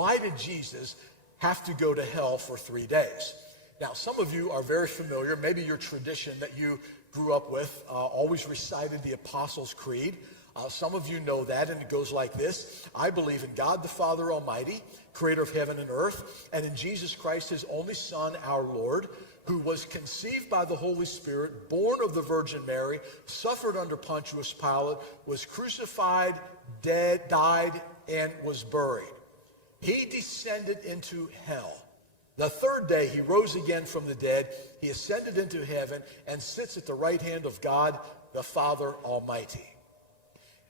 why did Jesus have to go to hell for 3 days? Now, some of you are very familiar, maybe your tradition that you grew up with always recited the Apostles' Creed. Some of you know that, and it goes like this. I believe in God the Father Almighty, creator of heaven and earth, and in Jesus Christ, his only Son, our Lord, who was conceived by the Holy Spirit, born of the Virgin Mary, suffered under Pontius Pilate, was crucified, dead, died, and was buried. He descended into hell. The third day, he rose again from the dead. He ascended into heaven and sits at the right hand of God, the Father Almighty.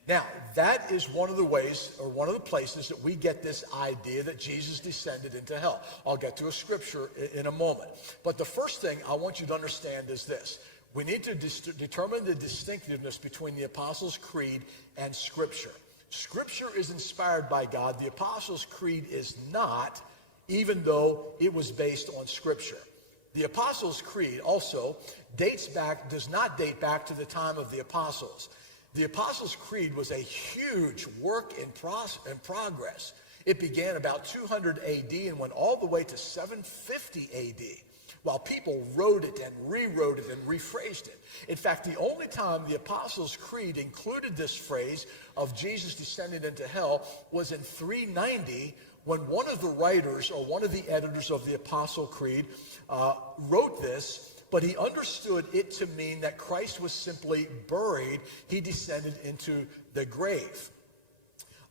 Now, that is one of the ways, or one of the places that we get this idea that Jesus descended into hell. I'll get to a scripture in a moment. But the first thing I want you to understand is this. We need to determine the distinctiveness between the Apostles' Creed and Scripture. Scripture is inspired by God. The Apostles' Creed is not, even though it was based on Scripture. The Apostles' Creed also does not date back to the time of the Apostles. The Apostles' Creed was a huge work in progress. It began about 200 AD and went all the way to 750 AD, while people wrote it and rewrote it and rephrased it. In fact, the only time the Apostles' Creed included this phrase of Jesus descending into hell was in 390, when one of the writers or one of the editors of the Apostle Creed wrote this, but he understood it to mean that Christ was simply buried. He descended into the grave.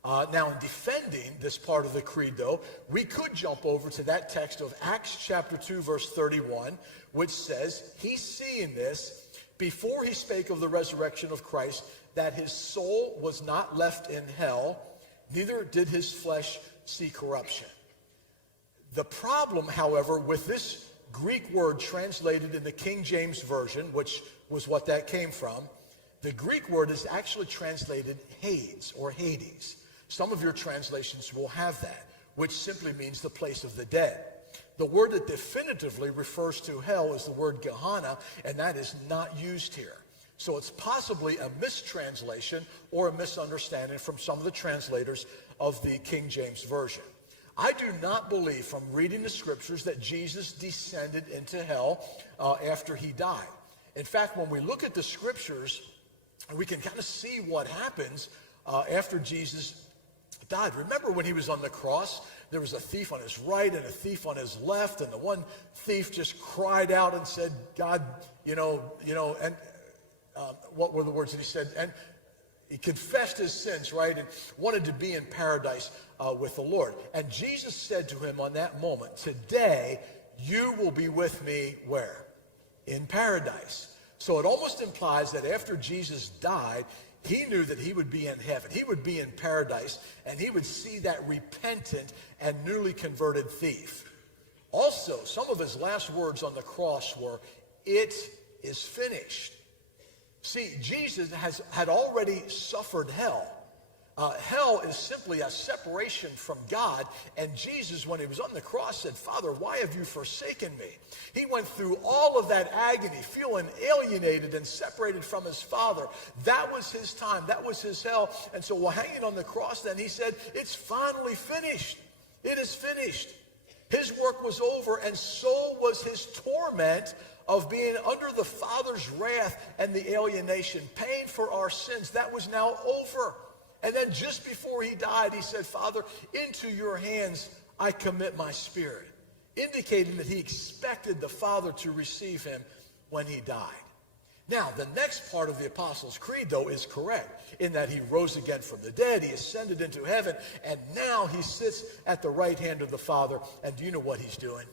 Now, in defending this part of the creed, though, we could jump over to that text of Acts chapter 2, verse 31, which says, he seeing this, before he spake of the resurrection of Christ, that his soul was not left in hell, neither did his flesh see corruption. The problem, however, with this Greek word translated in the King James Version, which was what that came from, the Greek word is actually translated Hades or Hades. Some of your translations will have that, which simply means the place of the dead. The word that definitively refers to hell is the word Gehenna, and that is not used here. So it's possibly a mistranslation or a misunderstanding from some of the translators of the King James Version. I do not believe from reading the scriptures that Jesus descended into hell after he died. In fact, when we look at the scriptures, we can kind of see what happens after Jesus died. Remember when he was on the cross, there was a thief on his right and a thief on his left, and the one thief just cried out and said, God, and what were the words that he said? And he confessed his sins, right, and wanted to be in paradise with the Lord. And Jesus said to him on that moment, today you will be with me where? In paradise. So it almost implies that after Jesus died, he knew that he would be in heaven. He would be in paradise, and he would see that repentant and newly converted thief. Also, some of his last words on the cross were, it is finished. See, Jesus had already suffered hell. Hell is simply a separation from God, and Jesus, when he was on the cross, said, Father, why have you forsaken me? He went through all of that agony, feeling alienated and separated from his Father. That was his time. That was his hell. And so while hanging on the cross, then he said, it's finally finished. It is finished. His work was over, and so was his torment of being under the Father's wrath and the alienation, paying for our sins. That was now over. And then just before he died, he said, Father, into your hands I commit my spirit, indicating that he expected the Father to receive him when he died. Now, the next part of the Apostles' Creed, though, is correct in that he rose again from the dead, he ascended into heaven, and now he sits at the right hand of the Father. And do you know what he's doing?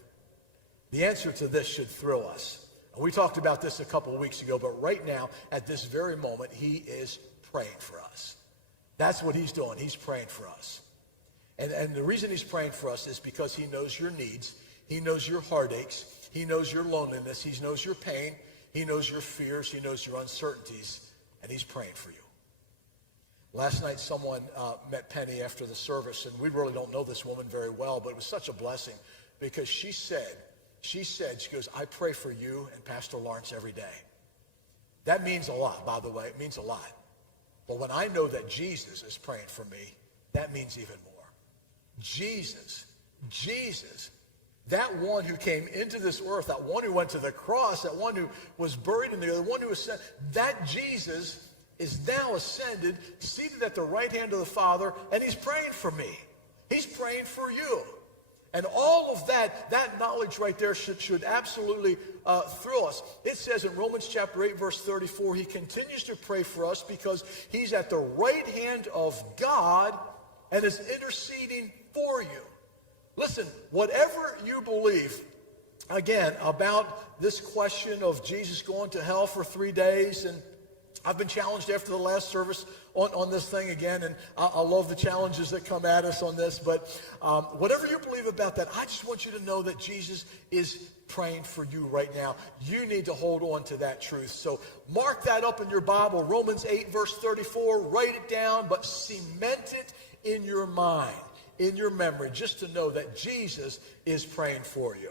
The answer to this should thrill us. We talked about this a couple of weeks ago, but right now, at this very moment, he is praying for us. That's what he's doing. He's praying for us. And the reason he's praying for us is because he knows your needs. He knows your heartaches. He knows your loneliness. He knows your pain. He knows your fears. He knows your uncertainties. And he's praying for you. Last night, someone met Penny after the service, and we really don't know this woman very well, but it was such a blessing because she goes, I pray for you and Pastor Lawrence every day. That means a lot, by the way. It means a lot. But when I know that Jesus is praying for me, that means even more. Jesus, that one who came into this earth, that one who went to the cross, that one who was buried in the other one who ascended, that Jesus is now ascended, seated at the right hand of the Father, and he's praying for me. He's praying for you. And all of that knowledge right there should absolutely thrill us. It says in Romans chapter 8, verse 34, he continues to pray for us because he's at the right hand of God and is interceding for you. Listen, whatever you believe, again, about this question of Jesus going to hell for 3 days, and I've been challenged after the last service on this thing again, and I love the challenges that come at us on this, but whatever you believe about that, I just want you to know that Jesus is praying for you right now. You need to hold on to that truth. So mark that up in your Bible, Romans 8, verse 34, write it down, but cement it in your mind, in your memory, just to know that Jesus is praying for you.